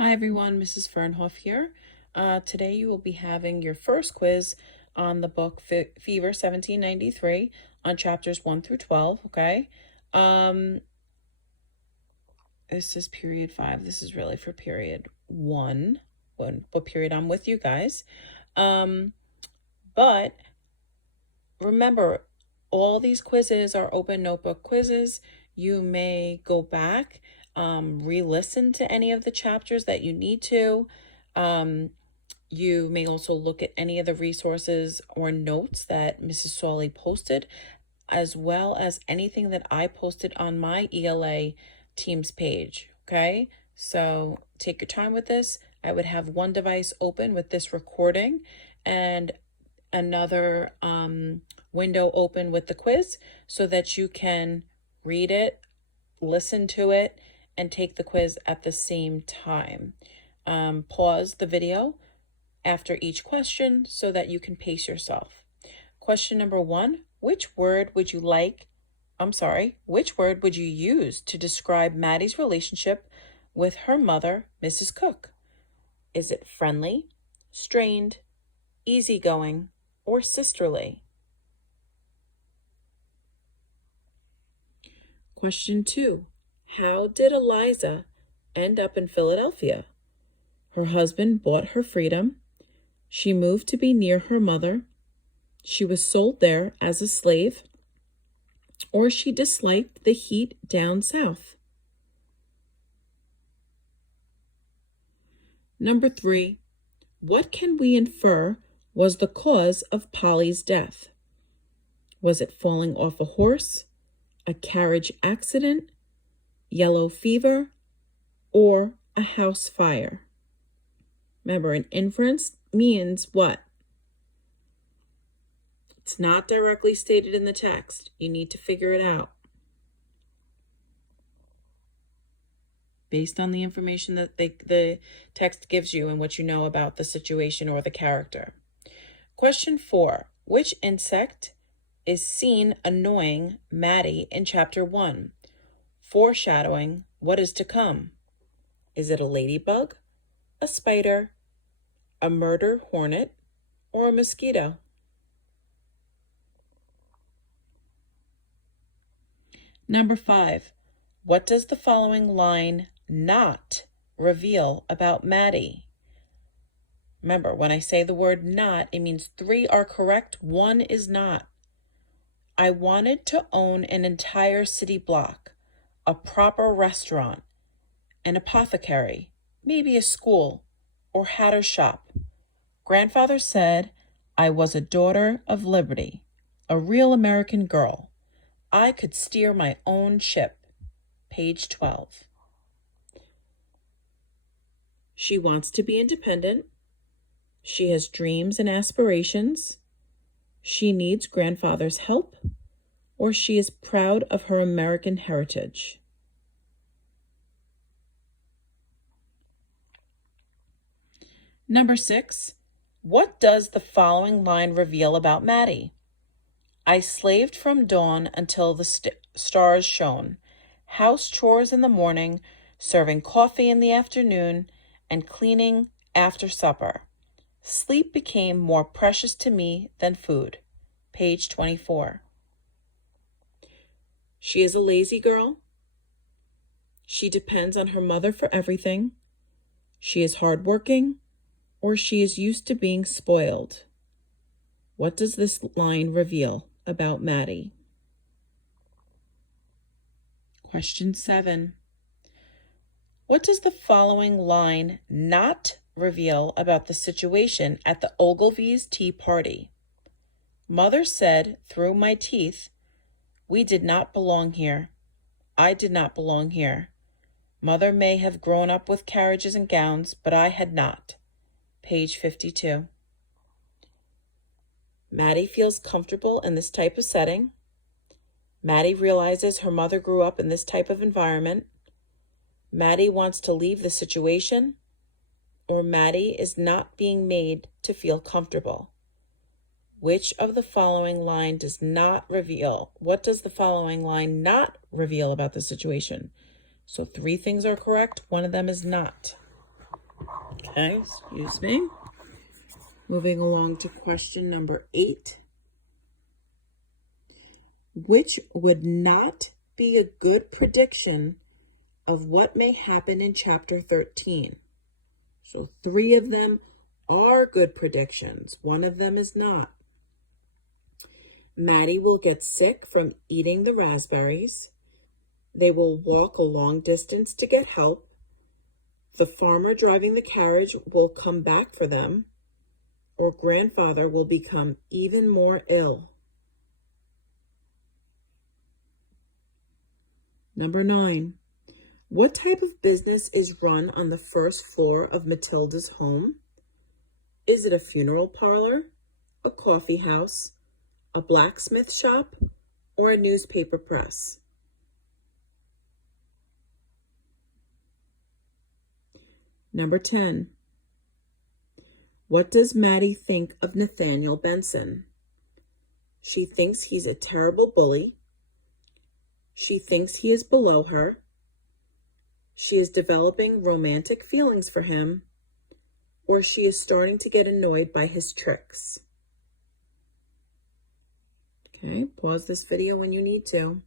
Hi everyone, Mrs. Fernhoff here. Today you will be having your first quiz on the book Fever 1793 on chapters 1 through 12, okay? This is period 5. This is really for period 1, what period I'm with you guys. But remember, all these quizzes are open notebook quizzes. You may go back, re-listen to any of the chapters that you need to. You may also look at any of the resources or notes that Mrs. Sawley posted, as well as anything that I posted on my ELA Teams page, okay? So take your time with this. I would have one device open with this recording and another window open with the quiz so that you can read it, listen to it, and take the quiz at the same time. Pause the video after each question so that you can pace yourself. Question number 1, which word would you use to describe Maddie's relationship with her mother, Mrs. Cook? Is it friendly, strained, easygoing, or sisterly? Question 2, how did Eliza end up in Philadelphia? Her husband bought her freedom. She moved to be near her mother. She was sold there as a slave, or she disliked the heat down south. Number 3, what can we infer was the cause of Polly's death? Was it falling off a horse, a carriage accident, yellow fever, or a house fire? Remember, an inference means what? It's not directly stated in the text. You need to figure it out based on the information that the text gives you and what you know about the situation or the character. Question 4, which insect is seen annoying Maddie in chapter 1, foreshadowing what is to come? Is it a ladybug, a spider, a murder hornet, or a mosquito? Number 5, what does the following line not reveal about Maddie? Remember, when I say the word not, it means 3 are correct, 1 is not. I wanted to own an entire city block, a proper restaurant, an apothecary, maybe a school, or hatter's shop. Grandfather said I was a daughter of liberty, a real American girl. I could steer my own ship. Page 12. She wants to be independent. She has dreams and aspirations. She needs grandfather's help, or she is proud of her American heritage. Number 6, what does the following line reveal about Maddie? I slaved from dawn until the stars shone, house chores in the morning, serving coffee in the afternoon, and cleaning after supper. Sleep became more precious to me than food. Page 24. She is a lazy girl. She depends on her mother for everything. She is hardworking, or she is used to being spoiled. What does this line reveal about Maddie? Question 7. What does the following line not reveal about the situation at the Ogilvy's tea party? Mother said through my teeth, we did not belong here. I did not belong here. Mother may have grown up with carriages and gowns, but I had not. Page 52. Maddie feels comfortable in this type of setting. Maddie realizes her mother grew up in this type of environment. Maddie wants to leave the situation, or Maddie is not being made to feel comfortable. Which of the following line does not reveal? What does the following line not reveal about the situation? So 3 things are correct, 1 of them is not. Okay, excuse me. Moving along to question number 8. Which would not be a good prediction of what may happen in chapter 13? So 3 of them are good predictions. 1 of them is not. Maddie will get sick from eating the raspberries. They will walk a long distance to get help. The farmer driving the carriage will come back for them, or grandfather will become even more ill. Number 9. What type of business is run on the first floor of Matilda's home? Is it a funeral parlor, a coffee house, a blacksmith shop, or a newspaper press? Number 10. What does Maddie think of Nathaniel Benson? She thinks he's a terrible bully. She thinks he is below her. She is developing romantic feelings for him, or she is starting to get annoyed by his tricks. Okay, pause this video when you need to.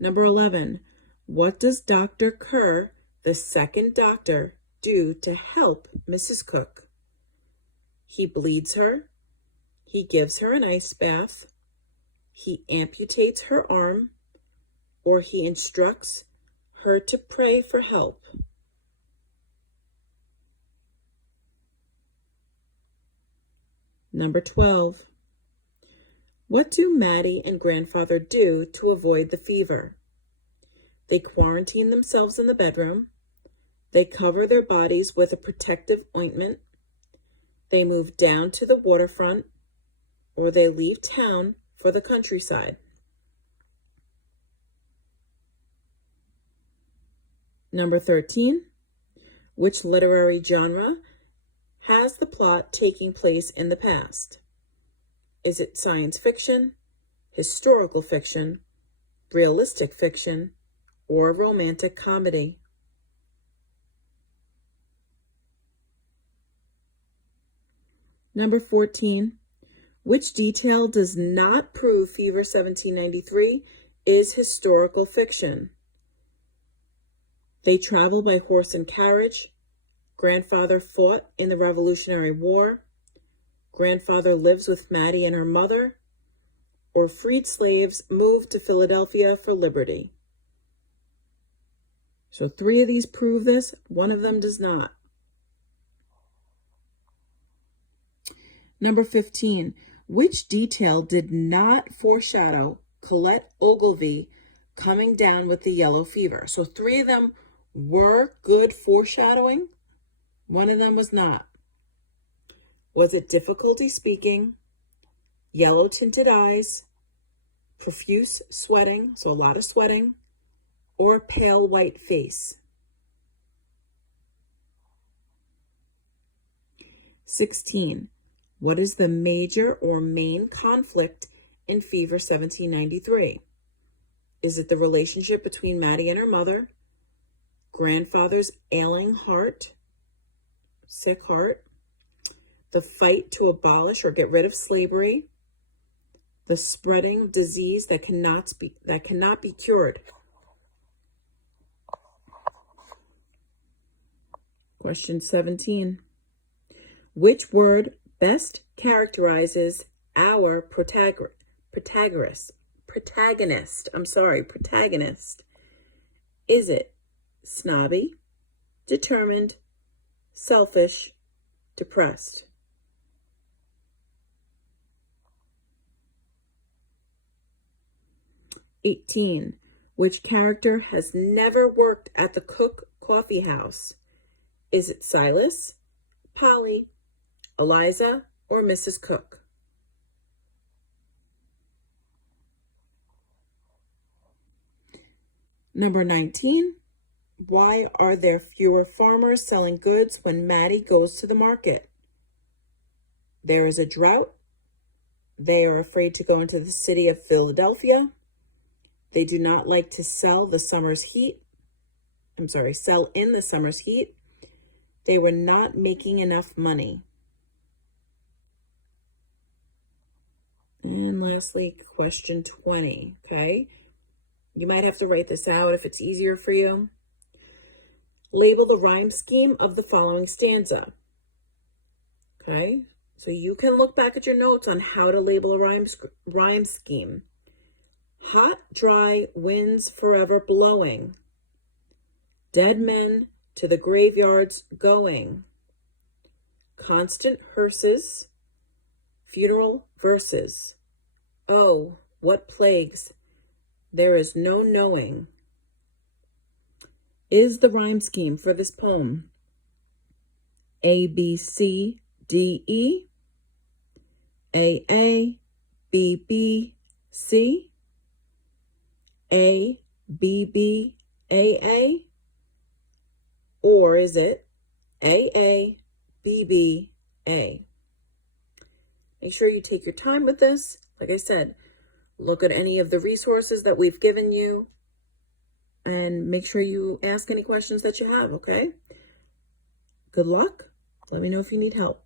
Number 11. What does Dr. Kerr, the second doctor, do to help Mrs. Cook? He bleeds her. He gives her an ice bath. He amputates her arm, or he instructs her to pray for help. Number 12. What do Maddie and grandfather do to avoid the fever? They quarantine themselves in the bedroom. They cover their bodies with a protective ointment. They move down to the waterfront, or they leave town for the countryside. Number 13. Which literary genre has the plot taking place in the past? Is it science fiction, historical fiction, realistic fiction, or romantic comedy? Number 14. Which detail does not prove Fever 1793 is historical fiction? They travel by horse and carriage. Grandfather fought in the Revolutionary War. Grandfather lives with Maddie and her mother. Or freed slaves moved to Philadelphia for liberty. So 3 of these prove this. 1 of them does not. Number 15. Which detail did not foreshadow Colette Ogilvy coming down with the yellow fever? So 3 of them were good foreshadowing. 1 of them was not. Was it difficulty speaking, yellow tinted eyes, profuse sweating, so a lot of sweating, or a pale white face? 16. What is the major or main conflict in Fever 1793? Is it the relationship between Maddie and her mother, grandfather's ailing heart, sick heart, the fight to abolish or get rid of slavery, the spreading disease that cannot be cured? Question 17. Which word best characterizes our protagonist? Is it snobby, determined, selfish, depressed? '18. Which character has never worked at the Cook Coffee House? Is it Silas, Polly, Eliza, or Mrs. Cook? Number 19. Why are there fewer farmers selling goods when Maddie goes to the market? There is a drought. They are afraid to go into the city of Philadelphia. They do not like to sell in the summer's heat. they were not making enough money. And lastly, question 20, okay? You might have to write this out if it's easier for you. Label the rhyme scheme of the following stanza. Okay, so you can look back at your notes on how to label a rhyme scheme. Hot, dry winds forever blowing. Dead men to the graveyards going. Constant hearses, funeral verses. Oh, what plagues, there is no knowing. Is the rhyme scheme for this poem A, B, C, D, E, A, B, B, C, A, B, B, A, or is it A, B, B, A? Make sure you take your time with this. Like I said, look at any of the resources that we've given you and make sure you ask any questions that you have, okay? Good luck. Let me know if you need help.